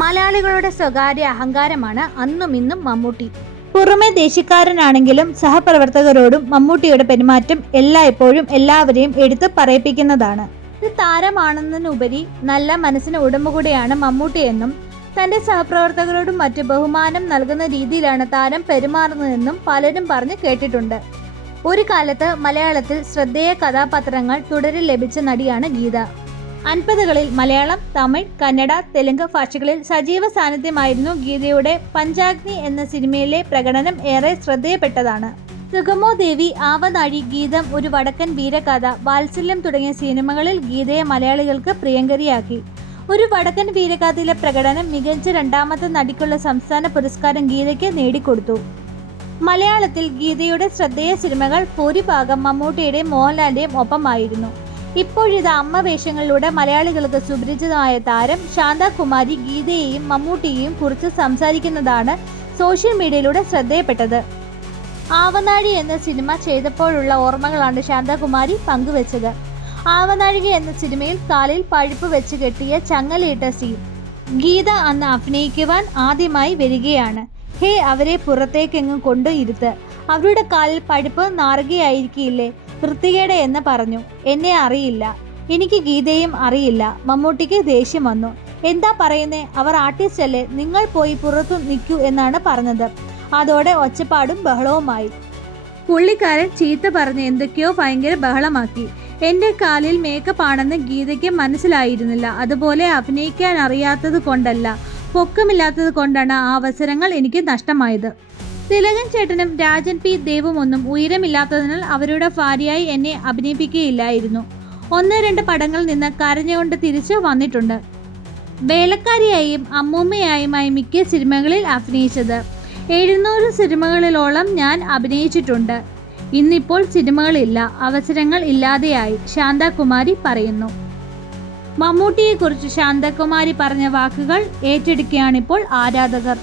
മലയാളികളുടെ സ്വകാര്യ അഹങ്കാരമാണ് അന്നും ഇന്നും മമ്മൂട്ടി. പുറമെ ദേശീയക്കാരനാണെങ്കിലും സഹപ്രവർത്തകരോടും മമ്മൂട്ടിയുടെ പെരുമാറ്റം എല്ലായ്പ്പോഴും എല്ലാവരെയും എടുത്ത് പറയിപ്പിക്കുന്നതാണ്. ഒരു താരമാണെന്നതിനുപരി നല്ല മനസ്സിന് ഉടമ കൂടിയാണ് മമ്മൂട്ടിയെന്നും തന്റെ സഹപ്രവർത്തകരോടും മറ്റു ബഹുമാനം നൽകുന്ന രീതിയിലാണ് താരം പെരുമാറുന്നതെന്നും പലരും പറഞ്ഞു കേട്ടിട്ടുണ്ട്. ഒരു കാലത്ത് മലയാളത്തിൽ ശ്രദ്ധേയ കഥാപാത്രങ്ങൾ തുടരിൽ ലഭിച്ച നടിയാണ് ഗീത. 50കളിൽ മലയാളം, തമിഴ്, കന്നഡ, തെലുങ്ക് ഭാഷകളിൽ സജീവ സാന്നിധ്യമായിരുന്നു ഗീതയുടെ പഞ്ചാഗ്നി എന്ന സിനിമയിലെ പ്രകടനം ഏറെ ശ്രദ്ധേയപ്പെട്ടതാണ്. സുഗമോ ദേവി, ആവനാഴി, ഗീതം, ഒരു വടക്കൻ വീരകഥ, വാത്സല്യം തുടങ്ങിയ സിനിമകളിൽ ഗീതയെ മലയാളികൾക്ക് പ്രിയങ്കരിയാക്കി. ഒരു വടക്കൻ വീരകഥയിലെ പ്രകടനം മികച്ച രണ്ടാമത്തെ നടിക്കുള്ള സംസ്ഥാന പുരസ്കാരം ഗീതയ്ക്ക് നേടിക്കൊടുത്തു. മലയാളത്തിൽ ഗീതയുടെ ശ്രദ്ധേയ സിനിമകൾ ഭൂരിഭാഗം മമ്മൂട്ടിയുടെയും മോഹൻലാലിന്റെയും ഒപ്പമായിരുന്നു. ഇപ്പോഴിത് അമ്മ വേഷങ്ങളിലൂടെ മലയാളികൾക്ക് സുപരിചിതമായ താരം ശാന്താകുമാരി ഗീതയെയും മമ്മൂട്ടിയെയും കുറിച്ച് സംസാരിക്കുന്നതാണ് സോഷ്യൽ മീഡിയയിലൂടെ ശ്രദ്ധേയപ്പെട്ടത്. ആവനാഴി എന്ന സിനിമ ചെയ്തപ്പോഴുള്ള ഓർമ്മകളാണ് ശാന്താകുമാരി പങ്കുവച്ചത്. ആവനാഴിക എന്ന സിനിമയിൽ കാലിൽ പഴുപ്പ് വെച്ച് കെട്ടിയ ചങ്ങലയിട്ട സീൻ. ഗീത അന്ന് അഭിനയിക്കുവാൻ ആദ്യമായി വരികയാണ്. ഹേ, അവരെ പുറത്തേക്കെങ്ങും കൊണ്ടു ഇരുത്ത്, അവരുടെ കാലിൽ പഴുപ്പ് നാറുകയായിരിക്കില്ലേ, വൃത്തികേട് എന്ന് പറഞ്ഞു. എന്നെ അറിയില്ല, എനിക്ക് ഗീതയും അറിയില്ല. മമ്മൂട്ടിക്ക് ദേഷ്യം വന്നു. എന്താ പറയുന്നേ, അവർ ആർട്ടിസ്റ്റ് അല്ലേ, നിങ്ങൾ പോയി പുറത്തു നിൽക്കൂ എന്നാണ് പറഞ്ഞത്. അതോടെ ഒച്ചപ്പാടും ബഹളവുമായി. പുള്ളിക്കാരൻ ചീത്ത പറഞ്ഞ് എന്തൊക്കെയോ ഭയങ്കര ബഹളമാക്കി. എൻ്റെ കാലിൽ മേക്കപ്പ് ആണെന്ന് ഗീതയ്ക്ക് മനസ്സിലായിരുന്നില്ല. അതുപോലെ അഭിനയിക്കാൻ അറിയാത്തത് കൊണ്ടല്ല, പൊക്കമില്ലാത്തത് കൊണ്ടാണ് ആ അവസരങ്ങൾ എനിക്ക് നഷ്ടമായത്. തിലകൻ ചേട്ടനും രാജൻ പി ദേവുമൊന്നും ഉയരമില്ലാത്തതിനാൽ അവരുടെ ഭാര്യയായി എന്നെ അഭിനയിപ്പിക്കുകയില്ലായിരുന്നു. 1-2 പടങ്ങളിൽ നിന്ന് കരഞ്ഞുകൊണ്ട് തിരിച്ചു വന്നിട്ടുണ്ട്. വേലക്കാരിയായും അമ്മൂമ്മയായുമായി മിക്ക സിനിമകളിൽ അഭിനയിച്ചത്. 700 സിനിമകളിലോളം ഞാൻ അഭിനയിച്ചിട്ടുണ്ട്. ഇന്നിപ്പോൾ സിനിമകളില്ല, അവസരങ്ങൾ ഇല്ലാതെയായി, ശാന്താകുമാരി പറയുന്നു. മമ്മൂട്ടിയെക്കുറിച്ച് ശാന്താകുമാരി പറഞ്ഞ വാക്കുകൾ ഏറ്റെടുക്കുകയാണിപ്പോൾ ആരാധകർ.